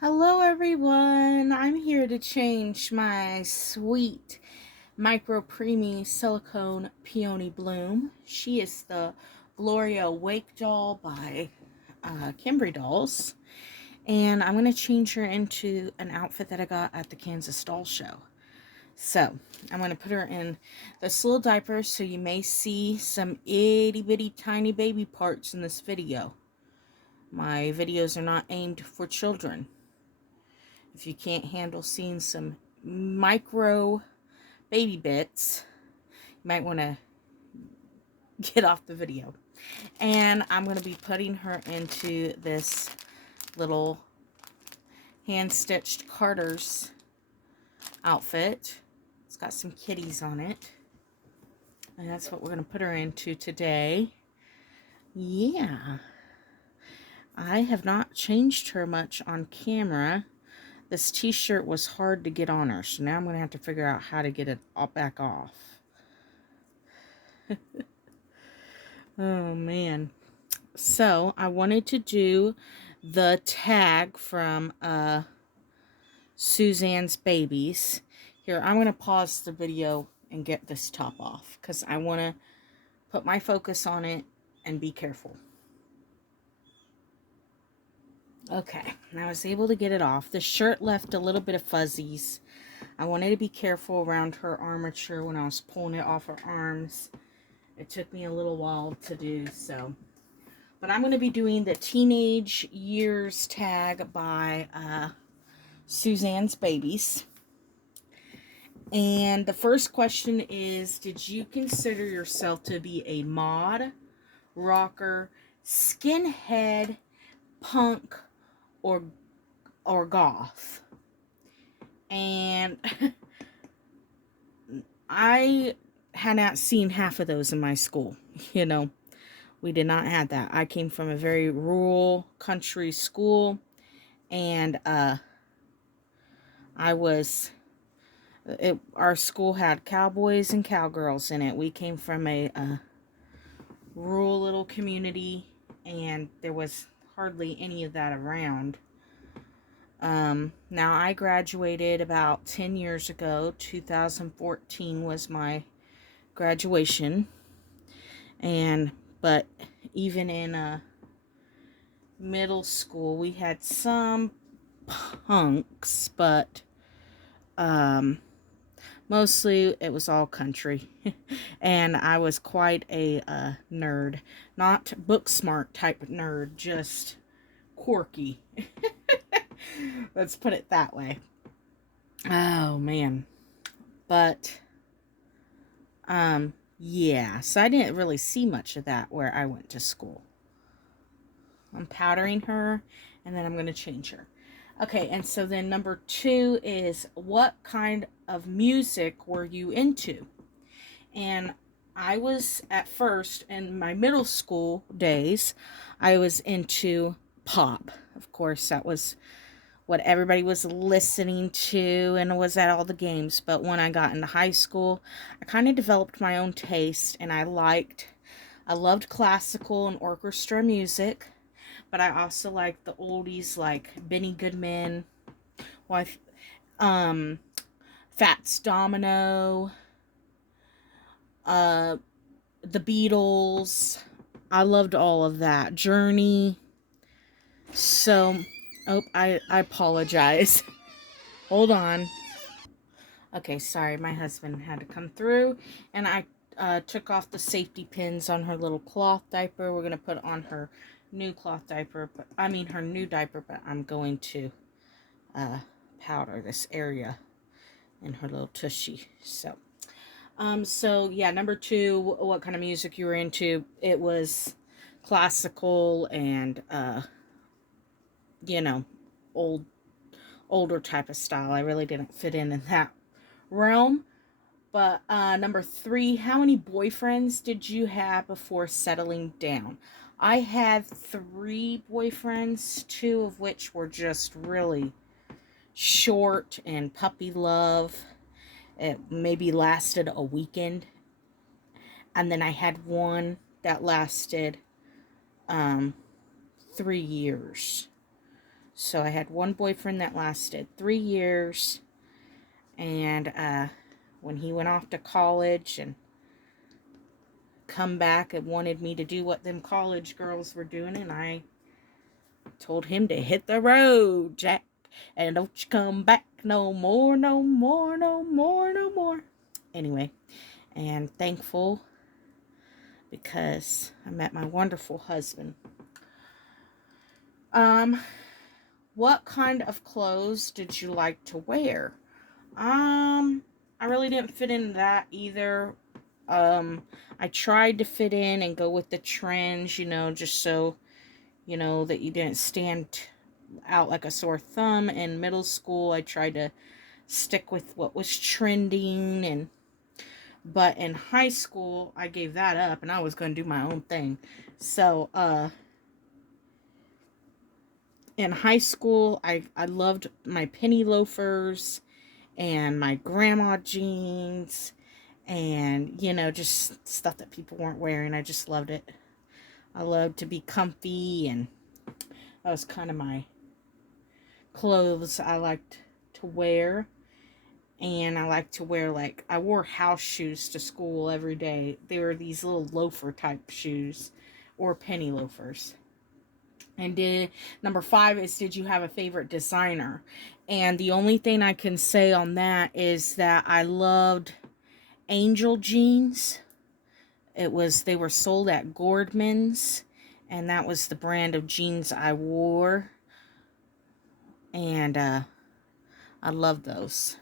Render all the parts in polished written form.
Hello everyone, I'm here to change my sweet micro preemie silicone peony bloom. She is the Gloria Wake doll by Cambry Dolls, and I'm going to change her into an outfit that I got at the Kansas Doll Show. So I'm going to put her in this little diaper, so you may see some itty bitty tiny baby parts in this video. My videos are not aimed for children. If you can't handle seeing some micro baby bits, you might want to get off the video. And I'm going to be putting her into this little hand-stitched Carter's outfit. It's got some kitties on it. And that's what we're going to put her into today. Yeah. I have not changed her much on camera. This t-shirt was hard to get on her, so now I'm going to have to figure out how to get it all back off. Oh, man. So, I wanted to do the tag from Suzanne's Babies. Here, I'm going to pause the video and get this top off, because I want to put my focus on it and be careful. Okay, I was able to get it off. The shirt left a little bit of fuzzies. I wanted to be careful around her armature when I was pulling it off her arms. It took me a little while to do so. But I'm going to be doing the Teenage Years tag by Suzanne's Babies. And the first question is, did you consider yourself to be a mod, rocker, skinhead, punk, or goth? And I had not seen half of those in my school. You know, we did not have that. I came from a very rural country school, and our school had cowboys and cowgirls in it. We came from a rural little community, and there was hardly any of that around. Now, I graduated about 10 years ago. 2014 was my graduation. But even in middle school, we had some punks, but mostly it was all country. And I was quite a nerd. Not book smart type of nerd, just quirky. Let's put it that way. Oh, man. But, yeah. So I didn't really see much of that where I went to school. I'm powdering her, and then I'm going to change her. Okay, and so then number 2 is, what kind of music were you into? And I was, at first, in my middle school days, I was into pop. Of course, that was what everybody was listening to and was at all the games. But when I got into high school, I kind of developed my own taste, and I loved classical and orchestra music. But I also liked the oldies like Benny Goodman, Fats Domino, the Beatles. I loved all of that. Journey. So, I apologize. Hold on. Okay, sorry, my husband had to come through, and I took off the safety pins on her little cloth diaper. We're going to put on her new cloth diaper, her new diaper, but I'm going to powder this area in her little tushy. So yeah, number 2, what kind of music you were into? It was classical and, older type of style. I really didn't fit in that realm. But number 3, how many boyfriends did you have before settling down? I had 3 boyfriends, 2 of which were just really short and puppy love. It maybe lasted a weekend. And then I had one that lasted 3 years. So I had one boyfriend that lasted 3 years. And when he went off to college and come back and wanted me to do what them college girls were doing, and I told him to hit the road, Jack, and don't you come back no more, no more, no more, no more. Anyway, and thankful because I met my wonderful husband. What kind of clothes did you like to wear? I really didn't fit in that either. I tried to fit in and go with the trends, just so, that you didn't stand out like a sore thumb. In middle school, I tried to stick with what was trending, but in high school, I gave that up and I was going to do my own thing. So, in high school, I loved my penny loafers and my grandma jeans and, just stuff that people weren't wearing. I just loved it. I loved to be comfy, and that was kind of my clothes I liked to wear. And I like to wear, I wore house shoes to school every day. They were these little loafer type shoes, or penny loafers. And number 5 is, did you have a favorite designer? And the only thing I can say on that is that I loved Angel jeans. They were sold at Gordman's, and that was the brand of jeans I wore. And I love those.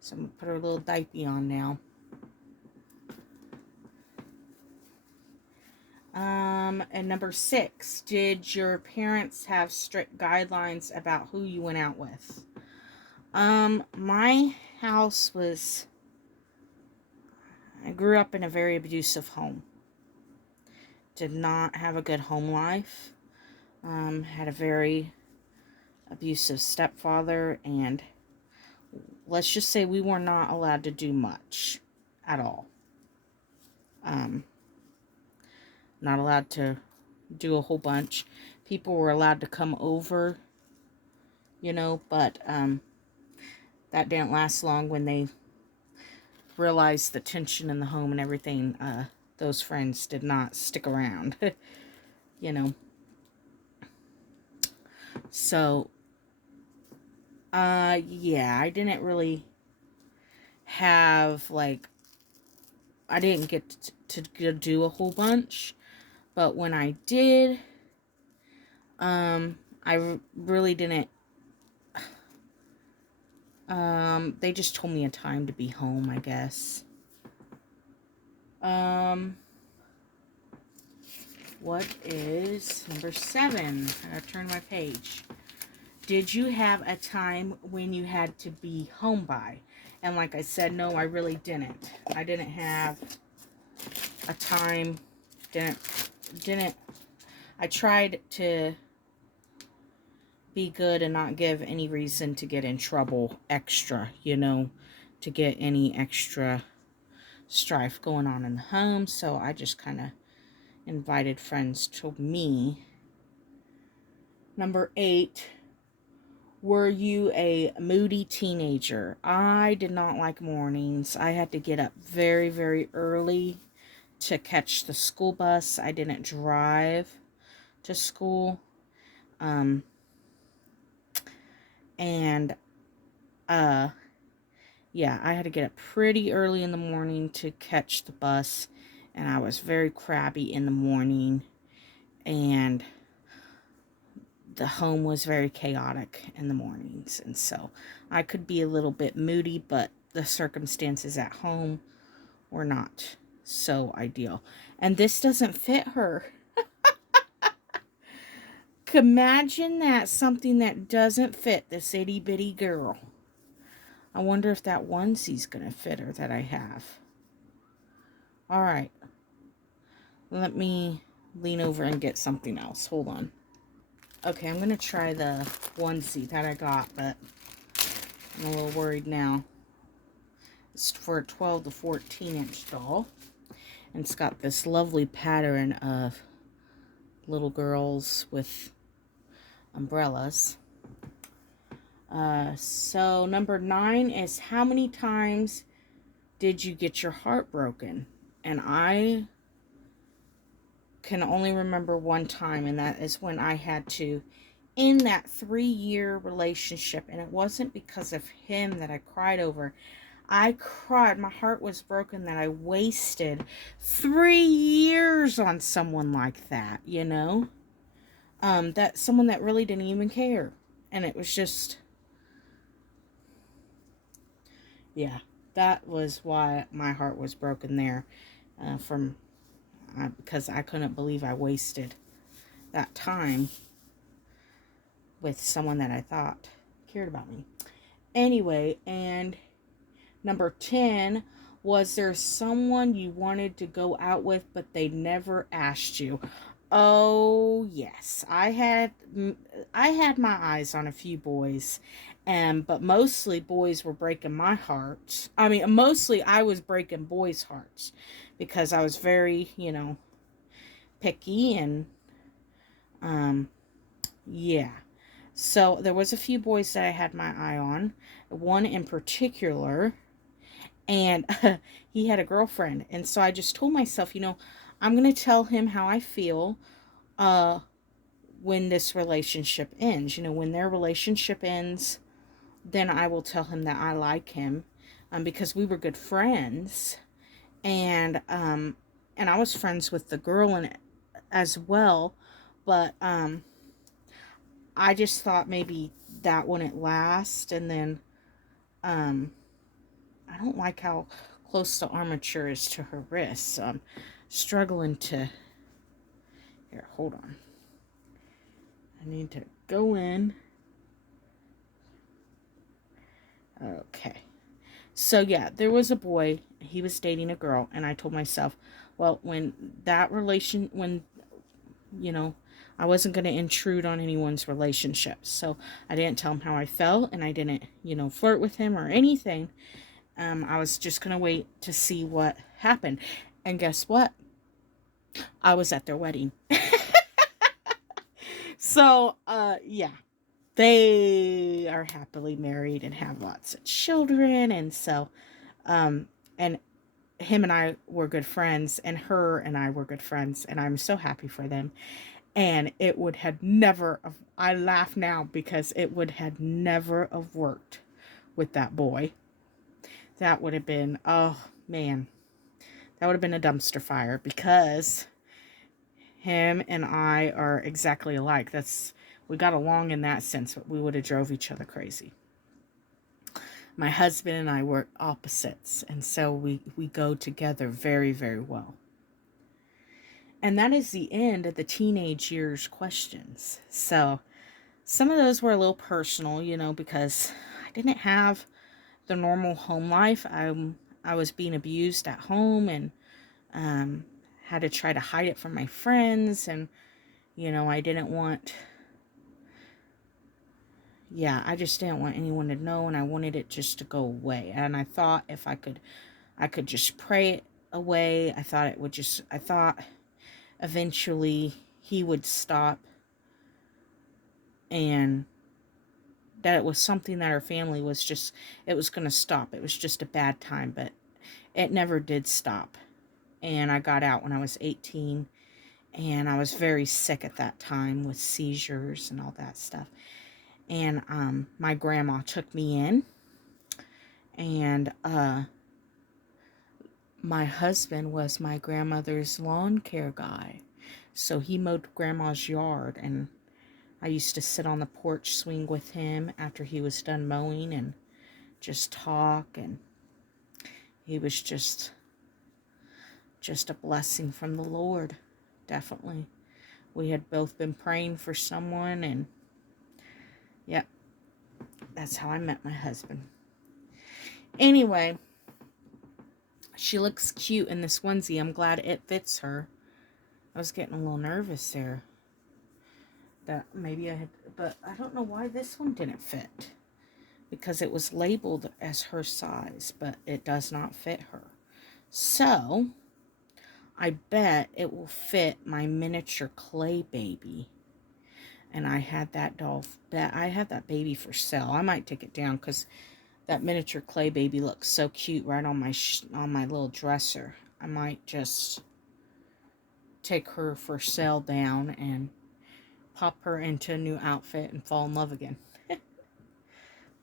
So I'm going to put a little diaper on now. And number 6, did your parents have strict guidelines about who you went out with? My house I grew up in a very abusive home. Did not have a good home life. Had a very abusive stepfather, and let's just say we were not allowed to do much at all. Not allowed to do a whole bunch. People were allowed to come over, but that didn't last long. When they realized the tension in the home and everything, those friends did not stick around. So yeah, I didn't really have, I didn't get to do a whole bunch. But when I did, I really didn't, they just told me a time to be home, I guess. What is number 7? I gotta turn my page. Did you have a time when you had to be home by? And like I said, no, I really didn't. I didn't have a time. Didn't. I tried to be good and not give any reason to get in trouble extra, to get any extra strife going on in the home. So I just kind of invited friends to me. Number 8, were you a moody teenager? I did not like mornings. I had to get up very, very early to catch the school bus. I didn't drive to school. Yeah, I had to get up pretty early in the morning to catch the bus, and I was very crabby in the morning, and the home was very chaotic in the mornings, and so I could be a little bit moody, but the circumstances at home were not so ideal. And this doesn't fit her. Imagine that, something that doesn't fit this itty bitty girl. I wonder if that onesie's gonna fit her that I have. Alright. Let me lean over and get something else. Hold on. Okay, I'm gonna try the onesie that I got, but I'm a little worried now. It's for a 12 to 14 inch doll. And it's got this lovely pattern of little girls with umbrellas. So number 9 is, how many times did you get your heart broken? And I can only remember one time, and that is when I had to end that 3-year relationship. And it wasn't because of him that I cried over. I cried. My heart was broken that I wasted 3 years on someone like that, you know? That someone that really didn't even care. And it was just, yeah, that was why my heart was broken there. Because I couldn't believe I wasted that time with someone that I thought cared about me. Anyway, and number 10, was there someone you wanted to go out with but they never asked you? Oh, yes. I had my eyes on a few boys, but mostly boys were breaking my heart. I mean, mostly I was breaking boys' hearts because I was very, picky, and yeah. So there was a few boys that I had my eye on. One in particular, and he had a girlfriend. And so I just told myself, I'm going to tell him how I feel when this relationship ends. When their relationship ends, then I will tell him that I like him, because we were good friends. And I was friends with the girl as well. But I just thought maybe that wouldn't last. And then I don't like how close the armature is to her wrist. So I'm struggling to... Here, hold on. I need to go in. Okay. So yeah, there was a boy. He was dating a girl. And I told myself, well, when I wasn't going to intrude on anyone's relationship. So I didn't tell him how I felt. And I didn't, flirt with him or anything. I was just going to wait to see what happened. And guess what? I was at their wedding. So, yeah. They are happily married and have lots of children. And so, and him and I were good friends. And her and I were good friends. And I'm so happy for them. And it would have never... I laugh now because it would have never have worked with that boy. That would have been, oh man, that would have been a dumpster fire, because him and I are exactly alike. We got along in that sense, but we would have drove each other crazy. My husband and I were opposites, and so we go together very, very well. And that is the end of the teenage years questions. So some of those were a little personal, because I didn't have the normal home life. I was being abused at home, and had to try to hide it from my friends. And I didn't want... I just didn't want anyone to know, and I wanted it just to go away. And I thought if I could just pray it away. I thought eventually he would stop, and that it was something that our family was just... it was going to stop. It was just a bad time, but it never did stop. And I got out when I was 18, and I was very sick at that time with seizures and all that stuff. And my grandma took me in, and my husband was my grandmother's lawn care guy. So he mowed grandma's yard, and I used to sit on the porch swing with him after he was done mowing and just talk. And he was just a blessing from the Lord. Definitely. We had both been praying for someone, and yep, that's how I met my husband. Anyway, she looks cute in this onesie. I'm glad it fits her. I was getting a little nervous there. That maybe I had... but I don't know why this one didn't fit. Because it was labeled as her size, but it does not fit her. So, I bet it will fit my miniature clay baby. And I had that doll, I had that baby for sale. I might take it down because that miniature clay baby looks so cute right on my little dresser. I might just take her for sale down and pop her into a new outfit and fall in love again.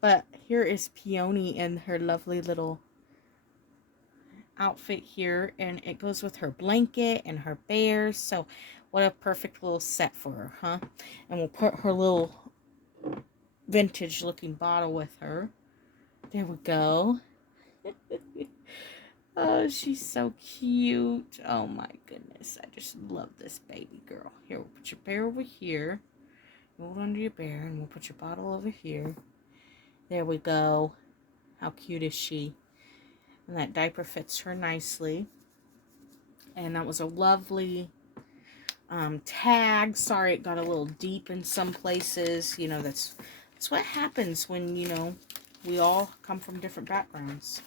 But here is Peony in her lovely little outfit here, and it goes with her blanket and her bears. So what a perfect little set for her, huh? And we'll put her little vintage looking bottle with her. There we go. Oh, she's so cute. Oh my goodness, I just love this baby girl. Here, we'll put your bear over here. Hold under your bear, and we'll put your bottle over here. There we go. How cute is she? And that diaper fits her nicely. And that was a lovely tag. Sorry it got a little deep in some places. You know, that's what happens when, you know, we all come from different backgrounds.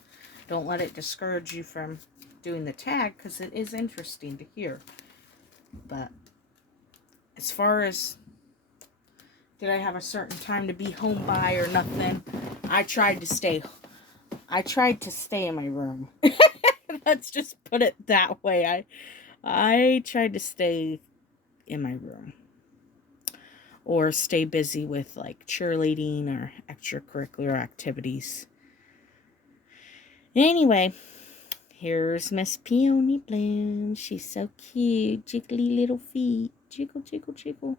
Don't let it discourage you from doing the tag, because it is interesting to hear. But as far as did I have a certain time to be home by or nothing, I tried to stay in my room. Let's just put it that way. I tried to stay in my room, or stay busy with like cheerleading or extracurricular activities. Anyway, here's Miss Peony Bloom. She's so cute. Jiggly little feet. Jiggle, jiggle, jiggle.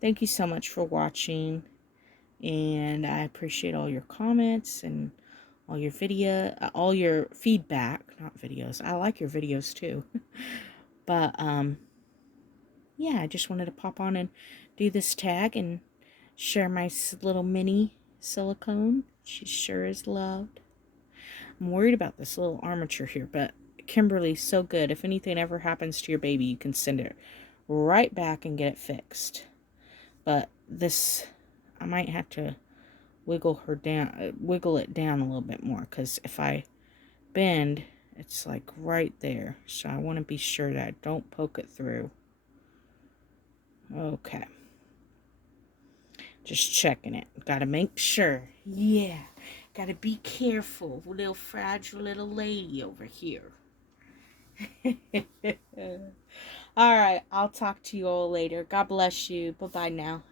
Thank you so much for watching. And I appreciate all your comments and all your all your feedback. Not videos. I like your videos too. But, yeah, I just wanted to pop on and do this tag and share my little mini silicone. She sure is loved. I'm worried about this little armature here, but Kimberly's so good. If anything ever happens to your baby, you can send it right back and get it fixed. But this, I might have to wiggle it down a little bit more, because if I bend, it's like right there. So I want to be sure that I don't poke it through. Okay. Just checking it. Gotta make sure. Yeah. Gotta be careful. Little fragile little lady over here. Alright. I'll talk to you all later. God bless you. Bye-bye now.